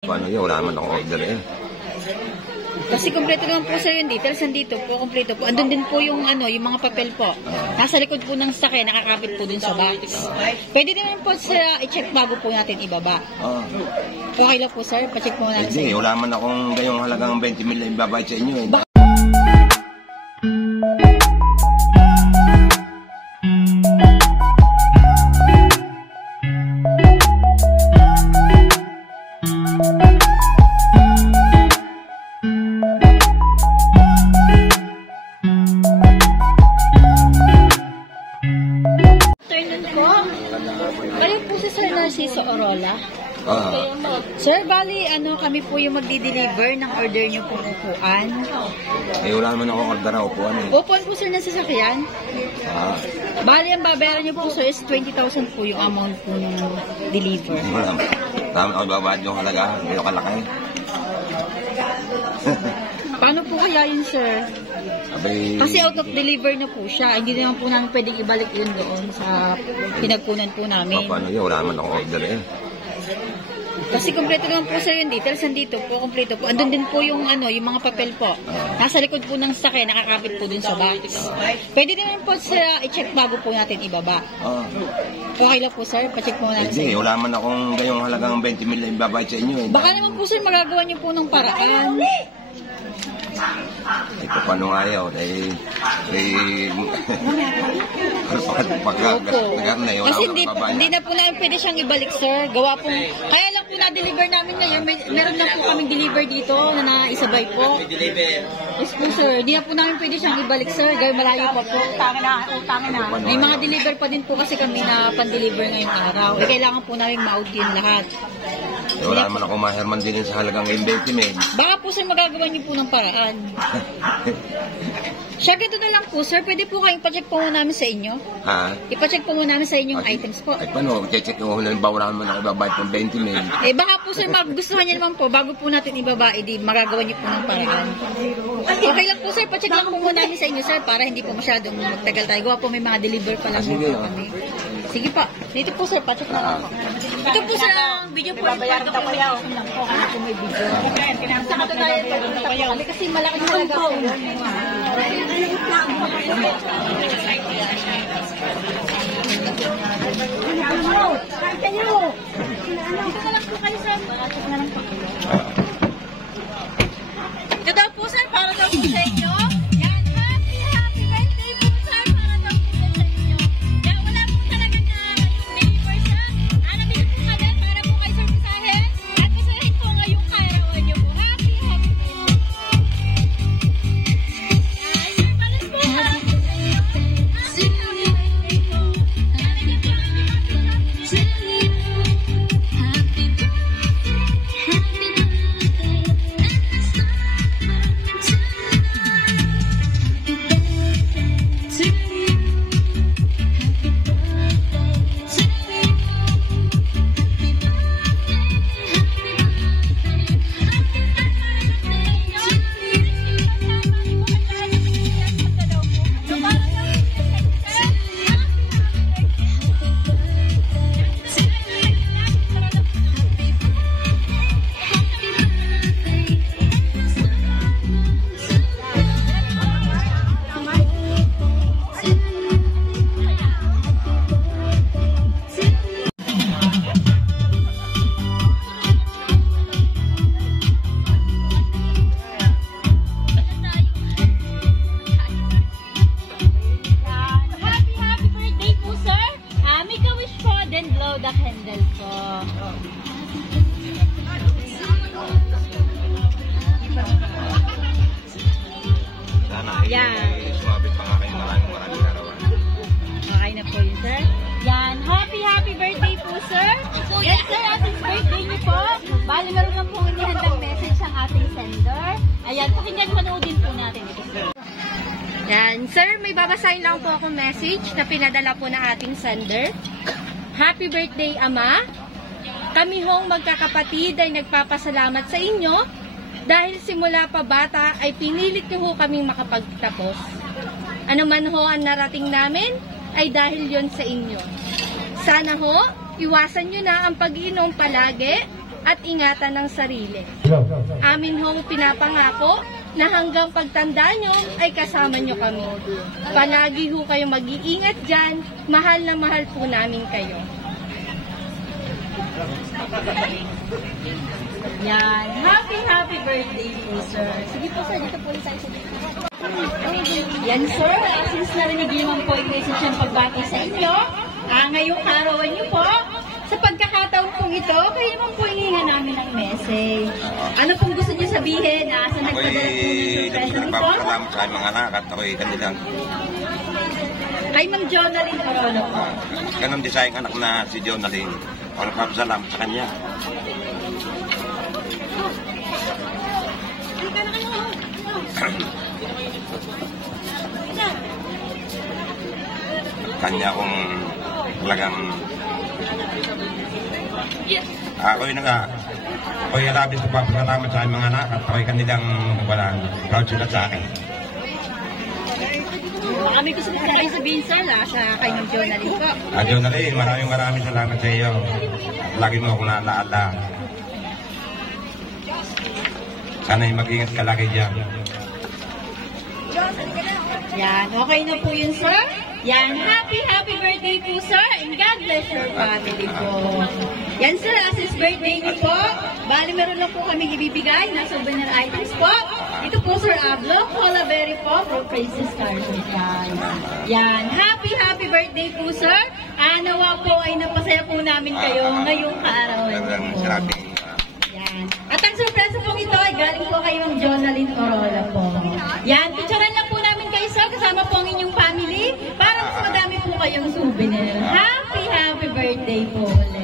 Paano yun? Wala naman akong order eh. Kasi kompleto naman po sir yung details. Nandito po, kompleto po. Andun din po yung yung mga papel po. Nasa likod po ng sakay, nakakapit po dun sa box. Pwede naman po sa i-check bago po natin ibaba. Okay lang po sir, pa-check po natin. Hindi, wala naman akong ganyong halagang 20 mil na ibabayad sa inyo eh. Sa Orola. Sir, bali, kami po yung magdi-deliver ng order nyo pong upuan. Eh, wala naman akong order na upuan eh. Upuan po sir na sasakyan. Bali, ang babayaran nyo po sir is 20,000 po yung amount po ng deliver. Tama ako babad yung halaga, hindi yung kalaki. Paano po kaya yun sir? Kasi out of deliver na po siya. Hindi naman po namin pwedeng ibalik yun doon sa pinagpunan po namin. Paano yun? Wala naman akong order eh. Kasi kompleto naman po sir yung details. Nandito po, kompleto po. Andun din po yung yung mga papel po. Nasa likod po ng sakay, nakakapit po dun sa box. Pwede naman po sa i-check bago po natin ibaba. Okay lang po sir, pa-check po natin. Hindi, wala naman akong ganyong halagang 20 mil na ibabayad sa inyo eh. Baka naman po sir, magagawa niyo po ng paraan. Ito paano ayaw kasi hindi na po namin pwede siyang ibalik sir. Gawa po, kaya lang po na-deliver namin ngayon. Meron lang po kaming deliver dito na naisabay po. Yes po sir, hindi na po namin pwede siyang ibalik sir. Gawin malayo pa po. Utangin na. May mga deliver pa din po kasi kami na pan-deliver ngayong araw. Kailangan po namin ma-out yun lahat. Wala naman ako maherman din sa halagang 20 mil. Baka po sir magagawa niyo po ng paraan. Siya, ito na lang po, sir. Pwede po kayong ipacheck po muna namin sa inyo. Ipacheck po muna namin sa inyo yung items po. Ay, paano? Check ko na bawala naman ako ibabayad ng 20 mil. Baka po, sir, gustuhan niyo naman po, bago po natin ibaba, magagawa niyo po ng paraan. Okay lang po, sir. Pacheck lang po muna namin sa inyo, sir, para hindi po masyadong magtagal tayo. Gawa po, may mga deliver pa lang po kami. Sige po. Dito po, sir. Pacheck na lang po. Ito po, sir, ang video po. Babayaran na kayo. Lang po, kami po may video. Saka ito tayo. Kasi malaking halaga po. Ito daw po sir, para daw po sa inyo. Yan, happy birthday po sir, para daw po sa inyo. Yan, wala po talaga na deliver siya. Nabili po kami para po kayo surprisahin. At kasahin po ngayong kaarawan nyo po. Happy birthday. The candle po. Yan. Sumabit pa nga kayo maraming arawan. Okay na po yun, sir. Yan. Happy birthday po, sir. Yes, sir. Ating birthday niyo po. Bali, meron lang pong inihandang message ang ating sender. Ayan. Pakinggan, manoodin po natin ito, sir. Yan. Sir, may babasahin lang po akong message na pinadala po ng ating sender. Happy birthday, Ama. Kami hong magkakapatid ay nagpapasalamat sa inyo dahil simula pa bata ay pinilit niyo ho kaming makapagtapos. Ano man ho ang narating namin ay dahil yon sa inyo. Sana ho, iwasan nyo na ang pag-iinom palagi at ingatan ng sarili. Amin hong pinapangako na hanggang pagtanda nyo ay kasama nyo kami. Palagi ho kayo mag-iingat dyan, mahal na mahal po namin kayo. Yan. Happy birthday po, sir. Sige po, sir. Dito po ulit tayo sa dito. Yan, sir. Since narinig naman po yung message ng pagbati sa inyo, ngayong arawan niyo po, sa pagkakataon pong ito, kayo naman po hihinga namin ng message. Ano pong gusto niyo sabihin? Sa nagpadala po niyo sa present po? Nagpapasalamat sa aking mga anak at ako'y kanilang. Kay Ma'am Jonalyn Corona po. Ganon din sa aking anak na si Jonalyn. Ako nagpapasalamat sa kanya. Kanya akong talagang ako'y labis nagpapasalamat sa aking mga anak at ako'y kanilang proud sila sa akin. Kami gusto ko rin sabihin, sir, sa kay Ma'am Jonalyn po. Jonalyn, maraming salamat sa iyo. At lagi mo akong naalaala. Sana'y mag-ingat ka lagi dyan. Yan, okay na po yun, sir. Yan, happy birthday po, sir. And God bless your family po. Yan, sir, as his birthday niyo po. Bali, meron lang po kami ibibigay na souvenir items po. Ito po, sir, Ablo, Cola Berry po, from Princess Carson. Yan, happy birthday po, sir. Nawa po ay napasaya po namin kayo ngayong kaarawan po. Yan. At ang sorpresa po ito ay galing po kay Ma'am Jonalyn Corona po. Yan, picturean lang po namin kayo, sir, kasama po ang inyong family para mas madami po kayong souvenir. Happy birthday po ulit.